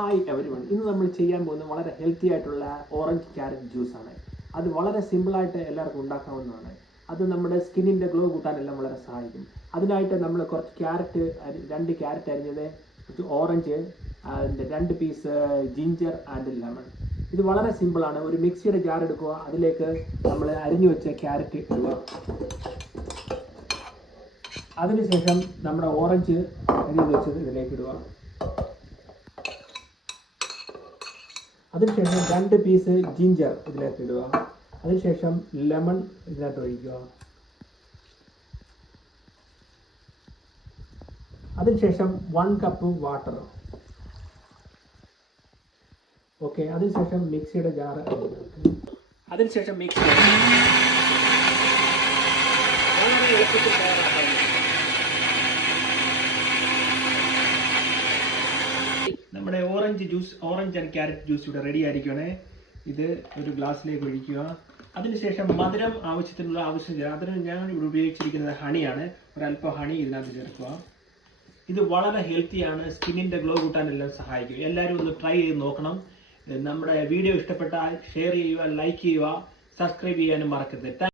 Hi everyone, ഇന്ന് നമ്മൾ ചെയ്യാൻ പോകുന്നത് വളരെ ഹെൽത്തി ആയിട്ടുള്ള ഓറഞ്ച് ക്യാരറ്റ് ജ്യൂസാണ്. അത് വളരെ സിമ്പിളായിട്ട് എല്ലാവർക്കും ഉണ്ടാക്കാവുന്നതാണ്. അത് നമ്മുടെ സ്കിന്നിൻ്റെ ഗ്ലോ കൂട്ടാനെല്ലാം വളരെ സഹായിക്കും. അതിനായിട്ട് നമ്മൾ കുറച്ച് രണ്ട് ക്യാരറ്റ് അരിഞ്ഞത്, കുറച്ച് ഓറഞ്ച്, അതിൻ്റെ 2 പീസ് ജിഞ്ചർ ആൻഡ് ലെമൺ. ഇത് വളരെ സിമ്പിളാണ്. ഒരു മിക്സിയുടെ ജാർ എടുക്കുക, അതിലേക്ക് നമ്മൾ അരിഞ്ഞു വെച്ച ക്യാരറ്റ് ഇടുക. അതിനുശേഷം നമ്മുടെ ഓറഞ്ച് അരിഞ്ഞു വെച്ചത് ഇതിലേക്ക് ഇടുക. അതിനുശേഷം 2 പീസ് ജിഞ്ചർ ഇതിലേക്ക് ഇടുക. അതിനുശേഷം ലെമൺ ഇതിനകത്ത് ഒഴിക്കുക. അതിനുശേഷം 1 കപ്പ് വാട്ടർ. ഓക്കെ, അതിനുശേഷം മിക്സിയുടെ ജാറ്, അതിനുശേഷം മിക്സ് നമ്മുടെ ഓറഞ്ച് ആൻഡ് ക്യാരറ്റ് ജ്യൂസ് ഇവിടെ റെഡി ആയിരിക്കുകയാണ്. ഇത് ഒരു ഗ്ലാസ്സിലേക്ക് ഒഴിക്കുക. അതിനുശേഷം മധുരം ആവശ്യം അതിന് ഞാൻ ഇവിടെ ഉപയോഗിച്ചിരിക്കുന്നത് ഹണിയാണ്. ഒരല്പം ഹണി ഇതിനകത്ത് ചേർക്കുക. ഇത് വളരെ ഹെൽത്തിയാണ്, സ്കിന്നിൻ്റെ ഗ്ലോ കൂട്ടാനെല്ലാം സഹായിക്കും. എല്ലാവരും ഒന്ന് ട്രൈ ചെയ്ത് നോക്കണം. നമ്മുടെ വീഡിയോ ഇഷ്ടപ്പെട്ടാൽ ഷെയർ ചെയ്യുക, ലൈക്ക് ചെയ്യുക, സബ്സ്ക്രൈബ് ചെയ്യാനും മറക്കരുത്.